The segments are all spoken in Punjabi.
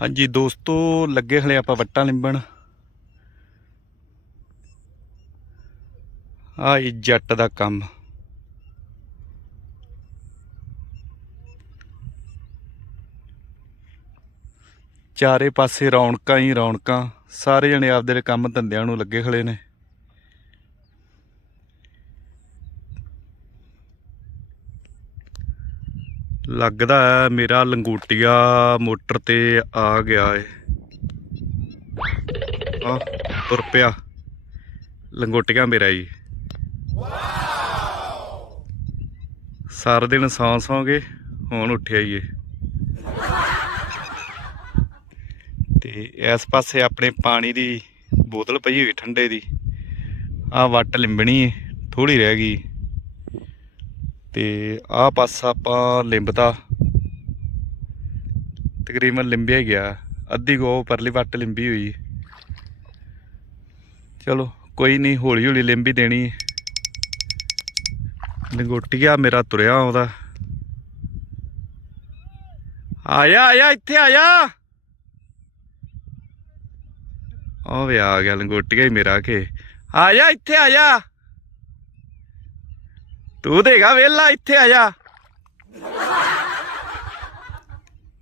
ਹਾਂਜੀ ਦੋਸਤੋ, ਲੱਗੇ ਹਲੇ ਆਪਾਂ ਵੱਟਾਂ ਲਿੰਬਣ। ਆ ਇਹ ਜੱਟ ਦਾ ਕੰਮ। ਚਾਰੇ ਪਾਸੇ ਰੌਣਕਾਂ ਹੀ ਰੌਣਕਾਂ, ਸਾਰੇ ਜਣੇ ਆਪਦੇ ਕੰਮ ਧੰਦਿਆਂ ਨੂੰ ਲੱਗੇ ਖੜੇ ਨੇ। ਲੱਗਦਾ ਹੈ ਮੇਰਾ ਲੰਗੋਟੀਆ ਮੋਟਰ ਤੇ ਆ ਗਿਆ ਏ। ਆ ਤੁਰ ਪਿਆ। ਲੰਗੋਟੀਆ ਮੇਰਾ ਜੀ। ਸਾਰਾ ਦਿਨ ਸੌਂ ਸੌਂ ਗਏ ਹੁਣ ਉੱਠਿਆ ਹੀ ਏ। ਤੇ ਇਸ ਪਾਸੇ ਆਪਣੇ ਪਾਣੀ ਦੀ ਬੋਤਲ ਪਈ ਹੋਈ ਠੰਡੇ ਦੀ। ਆ ਵੱਟ ਲਿੰਬਣੀ ਏ ਥੋੜੀ ਰਹਿ ਗਈ। ਤੇ ਆਹ ਪਾਸਾ ਆਪਾਂ ਲਿੰਬਤਾ। ਤਕਰੀਬਨ ਲਿੰਬਿਆ ਗਿਆ। ਅੱਧੀ ਗੋ ਪਰਲੀ ਵੱਟ ਲਿੰਬੀ ਹੋਈ। ਚਲੋ, ਕੋਈ ਨਹੀਂ ਹੌਲੀ ਹੌਲੀ ਲਿੰਬੀ ਦੇਣੀ। ਹੈ। ਲੰਗੋਟੀਆ ਮੇਰਾ ਤੁਰਿਆ ਆਉਂਦਾ। ਆਇਆ ਆਇਆ, ਇੱਥੇ ਆਇਆ। ਉਹ ਵੀ ਆ ਗਿਆ, ਲੰਗੋਟੀਆ ਹੀ ਮੇਰਾ ਕੇ। ਆਇਆ, ਇੱਥੇ ਆਇਆ। ਤੂੰ ਦੇਗਾ ਵੇਲਾ ਇੱਥੇ ਆ ਜਾ।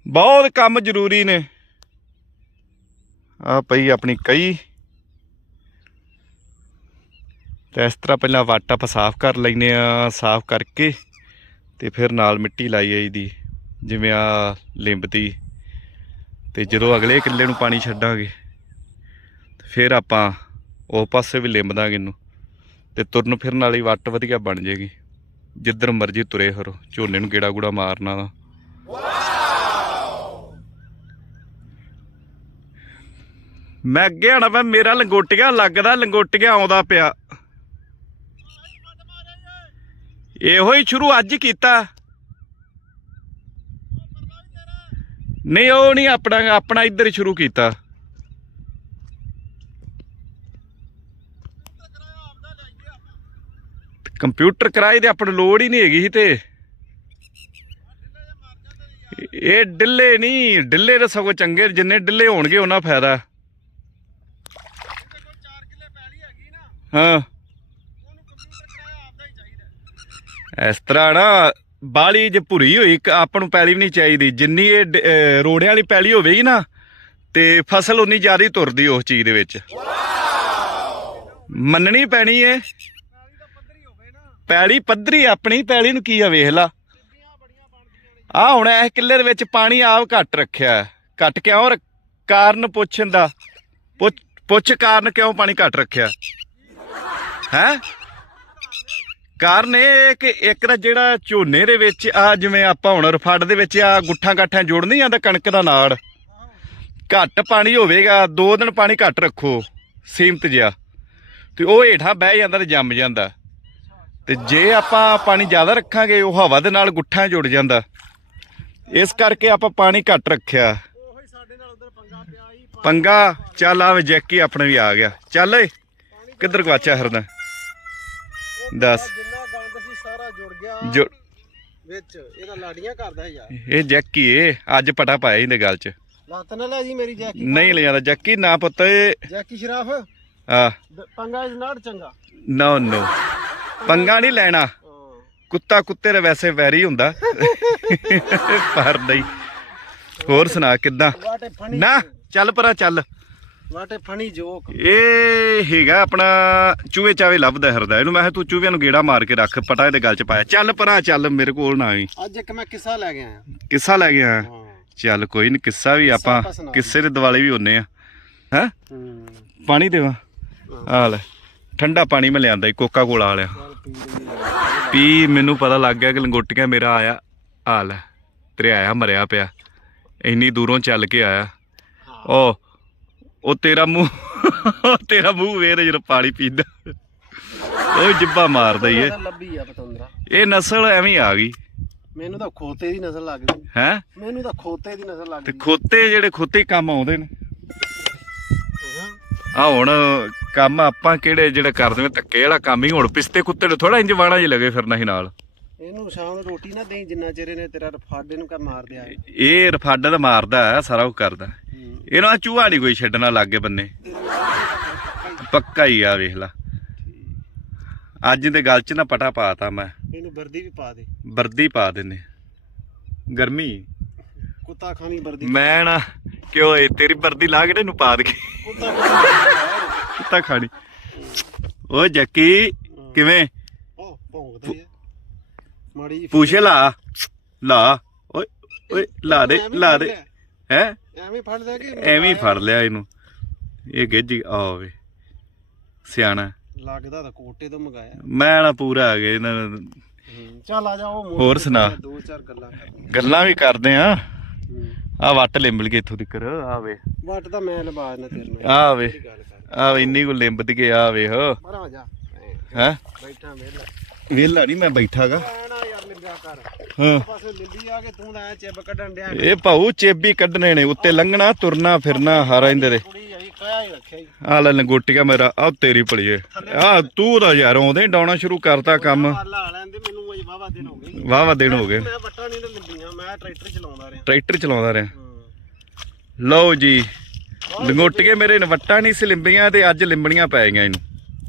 ਬਹੁਤ ਕੰਮ ਜ਼ਰੂਰੀ ਨੇ। ਆ ਪਈ ਆਪਣੀ ਕਈ ਤੇ ਇਸ ਤਰ੍ਹਾਂ ਪਹਿਲਾਂ ਵਾਟ ਆਪਾਂ ਸਾਫ਼ ਕਰ ਲੈਨੇ ਆ, ਸਾਫ਼ ਕਰਕੇ ਤੇ ਫਿਰ ਨਾਲ ਮਿੱਟੀ ਲਾਈ ਆਈ ਦੀ, ਜਿਵੇਂ ਆ ਲਿੰਬਤੀ ਤੇ ਜਦੋਂ ਅਗਲੇ ਕਿੱਲੇ ਨੂੰ ਪਾਣੀ ਛੱਡਾਂਗੇ ਫਿਰ ਆਪਾਂ ਉਹ ਪਾਸੇ ਵੀ ਲਿੰਬ ਦਾਂਗੇ ਇਹਨੂੰ। ਤੇ ਤੁਰਨ ਫਿਰਨ ਵਾਲੀ ਵੱਟ ਵਧੀਆ ਬਣ ਜੇਗੀ ਜਿੱਧਰ ਮਰਜ਼ੀ ਤੁਰੇ ਫਿਰੋ, ਝੋਨੇ ਨੂੰ ਗੇੜਾ ਗੂੜਾ ਮਾਰਨਾ ਦਾ ਮੈਂ ਅੱਗੇ ਆਣਾ ਮੈਂ ਮੇਰਾ ਲੰਗੋਟੀਆਂ ਲੱਗਦਾ, ਲੰਗੋਟੀਆਂ ਆਉਂਦਾ ਪਿਆ। ਇਹੋ ਹੀ ਸ਼ੁਰੂ ਅੱਜ ਹੀ ਕੀਤਾ। ਨਹੀਂ, ਉਹ ਨਹੀਂ ਆਪਣਾ ਆਪਣਾ ਇੱਧਰ ਹੀ ਸ਼ੁਰੂ ਕੀਤਾ। ਕੰਪਿਊਟਰ ਕਿਰਾਏ ਤੇ ਆਪਾਂ ਲੋੜ ਹੀ ਨਹੀਂ ਹੈਗੀ ਸੀ ਤੇ। ਇਹ ਡਿੱਲੇ ਨਹੀਂ, ਡਿੱਲੇ ਤਾਂ ਸਗੋਂ ਚੰਗੇ, ਜਿੰਨੇ ਡਿੱਲੇ ਹੋਣਗੇ ਉਹਨਾਂ ਫਾਇਦਾ। ਹਾਂ। ਇਸ ਤਰ੍ਹਾਂ ਨਾ, ਬਾਲੀ ਜੇ ਭੁਰੀ ਹੋਈ ਆਪਾਂ ਨੂੰ ਪੈਲੀ ਵੀ ਨਹੀਂ ਚਾਹੀਦੀ। ਜਿੰਨੀ ਇਹ ਰੋੜਿਆਂ ਵਾਲੀ ਪੈਲੀ ਹੋਵੇਗੀ ਨਾ, ਤੇ ਫਸਲ ਉਨੀ ਜ਼ਿਆਦਾ ਤੁਰਦੀ ਉਸ ਚੀਜ਼ ਦੇ ਵਿੱਚ। ਮੰਨਣੀ ਪੈਣੀ ਏ। ਪੈਲੀ ਪੱਧਰੀ ਆਪਣੀ ਪੈਲੀ ਨੂੰ ਕੀ ਆ ਵੇਖ ਲਾ। ਆ ਹੁਣ ਇਸ ਕਿੱਲੇ ਦੇ ਵਿੱਚ ਪਾਣੀ ਆਪ ਘੱਟ ਰੱਖਿਆ ਘੱਟ ਕਿਉਂ ਰੱਖ- ਕਾਰਨ ਪੁੱਛਣ ਦਾ। ਪੁੱਛ ਪੁੱਛ ਕਾਰਨ ਕਿਉਂ ਪਾਣੀ ਘੱਟ ਰੱਖਿਆ? ਹੈ? ਕਾਰਨ ਇਹ ਕਿ ਇੱਕ ਦਾ ਜਿਹੜਾ ਝੋਨੇ ਦੇ ਵਿੱਚ ਆ, ਜਿਵੇਂ ਆਪਾਂ ਹੁਣ ਰਫੜ ਦੇ ਵਿੱਚ ਆ, ਗੁੱਠਾਂ ਗਾਠਾਂ ਜੋੜ ਨਹੀਂ ਜਾਂਦਾ ਕਣਕ ਦਾ ਨਾੜ। ਘੱਟ ਪਾਣੀ ਹੋਵੇਗਾ, ਦੋ ਦਿਨ ਪਾਣੀ ਘੱਟ ਰੱਖੋ, ਸੀਮਤ ਜਿਹਾ। ਤੇ ਉਹ ਹੇਠਾਂ ਬਹਿ ਜਾਂਦਾ ਤੇ ਜੰਮ ਜਾਂਦਾ। ਤੇ ਜੇ ਆਪਾਂ ਪਾਣੀ ਜ਼ਿਆਦਾ ਰੱਖਾਂਗੇ ਉਹ ਹਵਾ ਦੇ ਨਾਲ ਗੁੱਠਾਂ ਜੁੜ ਜਾਂਦਾ। ਇਸ ਕਰਕੇ ਆਪਾਂ ਪਾਣੀ ਘੱਟ ਰੱਖਿਆ। ਪੰਗਾ ਚੱਲ ਆ ਜੈਕੀ ਆਪਣੇ ਵੀ ਆ ਗਿਆ। ਚੱਲ ਏ ਕਿੱਧਰ ਗਵਾਚਾ ਹਰਦਾ ਦੱਸ। ਜਿੰਨਾ ਗੰਦ ਸੀ ਸਾਰਾ ਜੁੜ ਗਿਆ ਜੋ ਵਿੱਚ ਇਹਦਾ ਲਾੜੀਆਂ ਕਰਦਾ ਯਾਰ। ਇਹ ਜੈਕੀ ਏ ਅੱਜ ਪਟਾ ਪਾਇਆ ਇਹਦੇ ਗੱਲ 'ਚ। ਲੱਤ ਨਾ ਲੈ ਜੀ ਮੇਰੀ ਜੈਕੀ। ਨਹੀਂ ਲੈ ਜਾਂਦਾ ਜੈਕੀ ਨਾ ਪੁੱਤ ਜੈਕੀ ਸ਼ਰਾਫ। ਆ। ਪੰਗਾ ਇਸ ਨਾੜ ਚੰਗਾ। ਨੋ ਨੋ ਪੰਗਾ ਨਹੀਂ ਲੈਣਾ। ਕੁੱਤਾ ਕੁੱਤੇ ਦੇ ਵੈਸੇ ਵੈਰੀ ਹੁੰਦਾ। ਪਰ ਨਹੀਂ। ਹੋਰ ਸੁਣਾ ਕਿੱਦਾਂ? ਨਾ ਚੱਲ ਪਰਾਂ ਚੱਲ। ਵਾਟੇ ਫਣੀ ਜੋਕ ਇਹ ਹੈਗਾ ਆਪਣਾ ਚੂਹੇ ਚਾਵੇ ਲੱਭਦਾ ਹਰਦਾ ਇਹਨੂੰ ਮੈਂ ਕਿਹਾ ਤੂੰ ਚੂਹਿਆਂ ਨੂੰ ਗੇੜਾ ਮਾਰ ਕੇ ਰੱਖ ਪਟਾ ਇਹਦੇ ਗੱਲ 'ਚ ਪਾਇਆ। ਚੱਲ ਪਰਾਂ ਚੱਲ ਮੇਰੇ ਕੋਲ ਨਾ ਆਈ ਅੱਜ ਇੱਕ ਮੈਂ ਕਿੱਸਾ ਲੈ ਆਇਆ। ਕਿੱਸਾ ਲੈ ਗਿਆ ਚੱਲ ਕੋਈ ਨਹੀਂ ਕਿੱਸਾ ਵੀ ਆਪਾਂ ਕਿੱਸੇ ਦੇ ਦਿਵਾਲੇ ਵੀ ਹੁੰਨੇ ਆ। ਹੈ? ਪਾਣੀ ਦੇਵਾਂ? ਆ ਲੈ ਠੰਡਾ ਪਾਣੀ ਮੈਂ ਲਿਆਂਦਾ ਕੋਕਾ ਕੋਲਾ ਵਾਲਿਆ। ਪੀ ਮੈਨੂੰ ਪਤਾ ਲੱਗ ਗਿਆ ਕਿ ਲੰਗੋਟੀਆਂ ਮੇਰਾ ਆਇਆ ਆ ਲੈ ਤੇਰੇ ਆਇਆ ਮਰਿਆ ਪਿਆ। ਇੰਨੀ ਦੂਰੋਂ ਚੱਲ ਕੇ ਆਇਆ। ਉਹ ਉਹ ਤੇਰਾ ਮੂੰਹ ਤੇਰਾ ਮੂੰਹ ਵੇਰ ਜਦੋਂ ਪਾਣੀ ਪੀਂਦਾ। ਉਹ ਜਿੱਬਾ ਮਾਰਦਾ ਹੀ ਲੱਭੀ ਆ ਪਤੰਦਰਾ। ਇਹ ਨਸਲ ਐਵੇਂ ਹੀ ਆ ਗਈ। ਮੈਨੂੰ ਤਾਂ ਖੋਤੇ ਦੀ ਨਸਲ ਲੱਗਦੀ ਹੈ? ਮੈਨੂੰ ਤਾਂ ਖੋਤੇ ਦੀ ਨਸਲ ਤੇ ਲੱਗਦੀ ਖੋਤੇ ਜਿਹੜੇ ਖੋਤੇ ਹੀ ਕੰਮ ਆਉਂਦੇ ਨੇ। ਹਾਂ। ਆ ਹੁਣ ਕੰਮ ਆਪਾਂ ਕਿਹੜੇ ਜਿਹੜੇ ਕਰਦੇ ਨੇ ਧੱਕੇ ਵਾਲਾ ਕੰਮ ਹੀ ਹੁਣ ਪਿਸਤੇ ਕੁੱਤੇ ਨੂੰ ਥੋੜਾ ਇੰਜ ਵਾਣਾ ਜਿਹਾ ਲੱਗੇ ਫਿਰਨਾ ਸੀ ਨਾਲ। ਇਹਨੂੰ ਸ਼ਾਮ ਨੂੰ ਰੋਟੀ ਨਾ ਦੇਈ ਜਿੰਨਾ ਚਿਰ ਇਹਨੇ ਤੇਰਾ ਫਾਡੇ ਨੂੰ ਕਾ ਮਾਰ ਦਿਆ। ਇਹ ਰਫਾਡਾ ਦਾ ਮਾਰਦਾ ਹੈ, ਸਾਰਾ ਕੁਝ ਕਰਦਾ। ਇਹਨਾਂ ਚੂਹਾ ਨਹੀਂ ਕੋਈ ਛੱਡਣਾ ਲਾਗੇ ਬੰਨੇ। ਪੱਕਾ ਹੀ ਆ ਵੇਖ ਲਾ। ਅੱਜ ਦੇ ਗੱਲ 'ਚ ਨਾ ਪਟਾ ਪਾਤਾ ਮੈਂ। ਇਹਨੂੰ ਵਰਦੀ ਵੀ ਪਾ ਦੇ। ਵਰਦੀ ਪਾ ਦਿੰਨੇ। ਗਰਮੀ। ਕੁੱਤਾ ਖਾਣੀ ਵਰਦੀ। ਮੈਂ ਨਾ ਕਿਉਂ ਇਹ ਤੇਰੀ ਵਰਦੀ ਲਾ ਕੇ ਇਹਨੂੰ ਪਾ ਦੇ। ਕੁੱਤਾ ਖਾਣੀ। ਕੁੱਤਾ ਖਾਣੀ ਓਏ ਜੱਕੀ ਕਿਵੇਂ? ਉਹ ਭੌਂਕਦਾ ਹੀ ਆ ਮਾੜੀ ਜਿਹੀ ਪੂਛੇ ਲਾ। ਲਾ। ਓਏ ਓਏ ਲਾ ਦੇ ਐਵੇਂ ਲਾ ਫੜ ਦੇ। ਲਿਆ। ਹੈ? ਐਵੇਂ ਫੜ ਲਿਆ ਕਿ ਐਵੇਂ ਹੀ ਫੜ ਲਿਆ ਇਹਨੂੰ। ਇਹ ਗਿੱਜੀ ਆਵੇ ਸਿਆਣਾ। ਲੱਗਦਾ ਤਾਂ ਕੋਟੇ ਤੋਂ ਮੰਗਾਇਆ ਮੈਂ ਨਾ ਪੂਰਾ ਆ ਗਿਆ ਇਹਨਾਂ ਨੂੰ। ਚੱਲ ਆ ਜਾ ਉਹ ਹੋਰ ਤੇ ਸੁਣਾ। ਦੋ ਚਾਰ ਗੱਲਾਂ ਕਰ ਗੱਲਾਂ ਵੀ ਕਰਦੇ ਆ। ਹੂੰ। ਆ ਵੱਟ ਲਿੰਬਲ ਕੇ ਇੱਥੋਂ ਤੱਕਰ ਆਵੇ ਵੱਟ ਤਾਂ ਮੈਂ ਲਵਾ ਨਾ ਤੇਰੇ ਨਾਲ ਗੱਲ ਕਰ ਆ ਇੰਨੀ ਕੋ ਲਿੰਬਦ ਕੇ ਆ ਵੇਖ ਪਰ ਆ ਜਾ। ਹੈ? ਬੈਠਾ ਵੇਲਾ ਵੇਲਾ ਨਹੀਂ ਮੈਂ ਬੈਠਾਗਾ ਐਨਾ ਯਾਰ ਲਿੰਬਿਆ ਕਰ। ਹਾਂ। ਪਾਸੇ ਲਿੰਬੀ ਆ ਕੇ ਤੂੰ ਤਾਂ ਐ ਚਿੱਬ ਕੱਢਣ ਡਿਆ ਇਹ ਭਾਊ ਚੇਬੀ ਕੱਢਣੇ ਨੇ ਉੱਤੇ ਲੰਘਣਾ ਤੁਰਨਾ ਫਿਰਨਾ ਹਾਰਾ ਦੇ ਹੀ ਹੀ ਆ ਲੈ ਲੰਗੋਟੀਆ ਮੇਰਾ ਆ ਤੇਰੀ ਭਲੀਏ ਆ ਤੂੰ ਤਾਂ ਯਾਰ ਆਉਂਦੇ ਡਾਉਣਾ ਸ਼ੁਰੂ ਕਰਤਾ ਕੰਮ। ਲਾ ਲੈਂਦੇ ਮੈਨੂੰ ਅਜੇ ਵਾਵਾ ਦਿਨ ਹੋ ਗਏ। ਵਾਹ ਵਾਹ ਦਿਨ ਹੋ ਗਏ। ਮੈਂ ਵੱਟਾਂ ਨਹੀਂ ਲਿੰਬੀਆਂ ਮੈਂ ਟਰੈਕਟਰ ਚਲਾਉਂਦਾ ਰਿਹਾ। ਟਰੈਕਟਰ ਚਲਾਉਂਦਾ ਰਿਹਾ। ਹਾਂ। ਲਓ ਜੀ ਲੰਗੋਟੀਏ ਮੇਰੇ ਨਵੱਟਾ ਨਹੀਂ ਸੀ ਲਿੰਬੀਆਂ ਤੇ ਅੱਜ ਲਿੰਬਣੀਆਂ ਪੈ ਗਈਆਂ ਇਹਨੂੰ।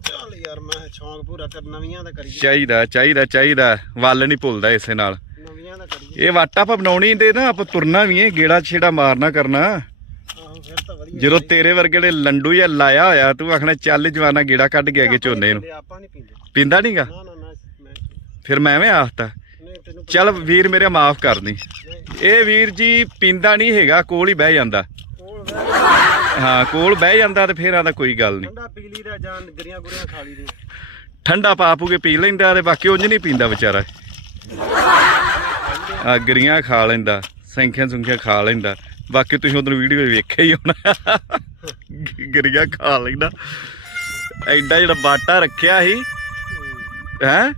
ਚੱਲ ਯਾਰ ਮੈਂ ਸ਼ੌਂਕ ਪੂਰਾ ਕਰ ਨਵੀਆਂ ਦਾ ਕਰੀਏ। ਚਾਹੀਦਾ ਚਾਹੀਦਾ ਚਾਹੀਦਾ ਵੱਲ ਨਹੀਂ ਭੁੱਲਦਾ ਇਸੇ ਨਾਲ। ਨਵੀਆਂ ਦਾ ਕਰੀਏ। ਇਹ ਵਾਟਾ ਆਪਾਂ ਬਣਾਉਣੀ ਦੇ ਨਾ ਆਪਾਂ ਤੁਰਨਾ ਵੀ ਹੈ ਗੇੜਾ ਛੇੜਾ ਮਾਰਨਾ ਕਰਨਾ। ਤਾਂ ਜਦੋਂ ਤੇਰੇ ਵਰਗੇ ਨੇ ਲੰਡੂ ਜਾਂ ਲਾਇਆ ਹੋਇਆ ਤੂੰ ਆਖਣਾ ਚੱਲ ਜਵਾਨਾ ਗੇੜਾ ਕੱਢ ਕੇ ਅੱਗੇ ਝੋਨੇ ਨੂੰ। ਆਪਾਂ ਨਹੀਂ ਪੀਂਦੇ। ਪੀਂਦਾ ਨਹੀਂਗਾ ਫਿਰ ਮੈਂ ਐਵੇਂ ਆਖਤਾ ਚੱਲ ਵੀਰ ਮੇਰੇ ਮਾਫ ਕਰ ਦੀ। ਇਹ ਵੀਰ ਜੀ ਪੀਂਦਾ ਨਹੀਂ ਹੈਗਾ ਕੋਲ ਹੀ ਬਹਿ ਜਾਂਦਾ। ਹਾਂ ਕੋਲ ਬਹਿ ਜਾਂਦਾ ਤੇ ਫੇਰ ਆਂਦਾ ਕੋਈ ਗੱਲ ਨਹੀਂ। ਠੰਡਾ ਪੀ ਲਈ ਦਾ ਜਾਨ ਗਰੀਆਂ ਗੁਰੀਆਂ ਖਾ ਲਈ ਦੀ ਠੰਡਾ ਪਾ ਪੂ ਕੇ ਪੀ ਲੈਂਦਾ ਤੇ ਬਾਕੀ ਉਂਝ ਨਹੀਂ ਪੀਂਦਾ ਵਿਚਾਰਾ। ਆ ਗਰੀਆਂ ਖਾ ਲੈਂਦਾ ਸੰਖਿਆ ਸੁੰਖਿਆ ਖਾ ਲੈਂਦਾ। ਬਾਕੀ ਤੁਸੀਂ ਉਧਰ ਵੀਡੀਓ ਵੇਖਿਆ ਹੀ ਹੋਣਾ। ਗਰੀਆਂ ਖਾ ਲੈਂਦਾ। ਐਡਾ ਜਿਹੜਾ ਬਾਟਾ ਰੱਖਿਆ ਸੀ ਹੈ?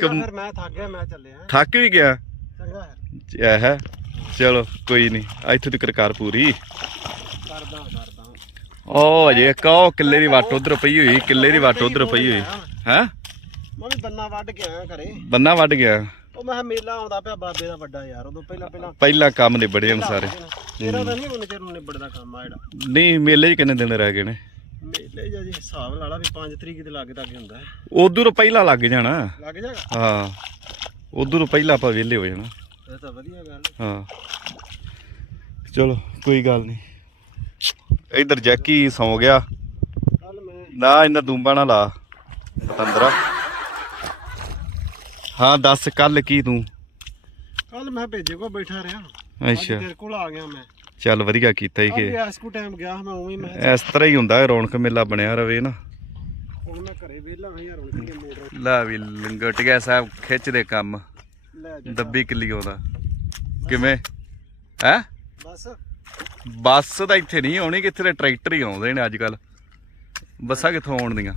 ਚੰਗਾ ਫਿਰ ਮੈਂ ਥੱਕ ਗਿਆ ਮੈਂ ਚੱਲਿਆ। ਥੱਕ ਵੀ ਗਿਆ? ਚੰਗਾ ਹੈ। ਚਲੋ ਕੋਈ ਨਹੀਂ ਇੱਥੋਂ ਤੱਕ ਕਰ ਪੂਰੀ। ਕਰਦਾ ਕਰਦਾ। ਉਹ ਅਜੇ ਕਹੋ ਕਿੱਲੇ ਦੀ ਵਾਟ ਉਧਰ ਪਈ ਹੋਈ ਕਿੱਲੇ ਦੀ ਵਾਟ ਉਧਰ ਪਈ ਹੋਈ। ਹੈ? ਮੈਂ ਵੀ ਬੰਨਾ ਵੱਢ ਕੇ ਆਇਆ ਘਰੇ। ਬੰਨਾ ਵੱਢ ਗਿਆ ਉਹ ਮੈਂ ਕਿਹਾ ਮੇਲਾ ਆਉਂਦਾ ਪਿਆ ਬਾਬੇ ਦਾ ਵੱਡਾ ਯਾਰ ਉਦੋਂ ਪਹਿਲਾਂ ਪਹਿਲਾਂ ਪਹਿਲਾ ਕੰਮ ਨਿਬੜੇ ਹਨ ਸਾਰੇ। ਤਾਂ ਨਹੀਂ ਉਹਨੇ ਚਿਰ ਨੂੰ ਨਿਬੜਦਾ ਕੰਮ ਆ ਜਿਹੜਾ। ਨਹੀਂ ਮੇਲੇ 'ਚ ਕਿੰਨੇ ਦਿਨ ਰਹਿ ਗਏ ਨੇ? ਮੇਲੇ ਜਾਂ ਜੀ ਹਿਸਾਬ ਲਾ ਲਾ ਵੀ 5 ਤਰੀਕ ਦੇ ਲਾਗੇ ਤੱਕ ਹੁੰਦਾ। ਹੈ ਉਦੋਂ ਪਹਿਲਾਂ ਲੱਗ ਜਾਣਾ। ਲੱਗ ਜਾਏਗਾ? ਹਾਂ ਉਦੋਂ ਪਹਿਲਾਂ ਆਪਾਂ ਵਿਹਲੇ ਹੋ ਜਾਣਾ। ਇਹ ਤਾਂ ਵਧੀਆ ਗੱਲ ਹਾਂ। ਚਲੋ ਕੋਈ ਗੱਲ ਨਹੀਂ। ਇਧਰ ਜੈਕੀ ਸੌ ਗਿਆ। ਕੱਲ ਮੈਂ ਨਾ ਇਹਨਾਂ ਦੂੰਬਾ ਨਾ ਲਾ। ਤੰਦਰਾ ਹਾਂ ਦੱਸ ਕੱਲ ਕੀ ਤੂੰ? ਕੱਲ ਮੈਂ ਭੇਜੇ ਕੋ ਬੈਠਾ ਰਿਹਾ। ਅੱਛਾ। ਤੇਰੇ ਕੋਲ ਆ ਗਿਆ ਮੈਂ। ਚੱਲ ਵਧੀਆ ਕੀਤਾ ਹੀ ਅੱਜ ਕਿ। ਐਸਕੂ ਟਾਈਮ ਗਿਆ ਮੈਂ ਉਵੇਂ ਹੀ ਮੈਂ ਇਸ ਤਰ੍ਹਾਂ ਹੀ ਹੁੰਦਾ ਰੌਣਕ ਮੇਲਾ ਬਣਿਆ ਰਵੇ ਨਾ। ਹੁਣ ਮੈਂ ਘਰੇ ਵਿਹਲਾ ਹਾਂ ਯਾਰ ਹੁਣ ਕੀ ਮੋਟਰ ਲੈ ਵੀ ਲੰਗਟ ਗਿਆ ਸਾਹਿਬ ਖਿੱਚਦੇ ਕੰਮ। ਲੈ ਜਾ। ਦੱਬੀ ਕਿੱਲੀ ਆਉਂਦਾ ਕਿਵੇਂ? ਹੈ? ਬਸ। ਬੱਸ ਤਾਂ ਇੱਥੇ ਨਹੀਂ ਆਉਣੀ ਕਿੱਥੇ ਤੇ ਟਰੈਕਟਰ ਹੀ ਆਉਂਦੇ ਨੇ ਅੱਜ ਕੱਲ ਬੱਸਾਂ ਕਿੱਥੋਂ ਆਉਣ ਦੀਆਂ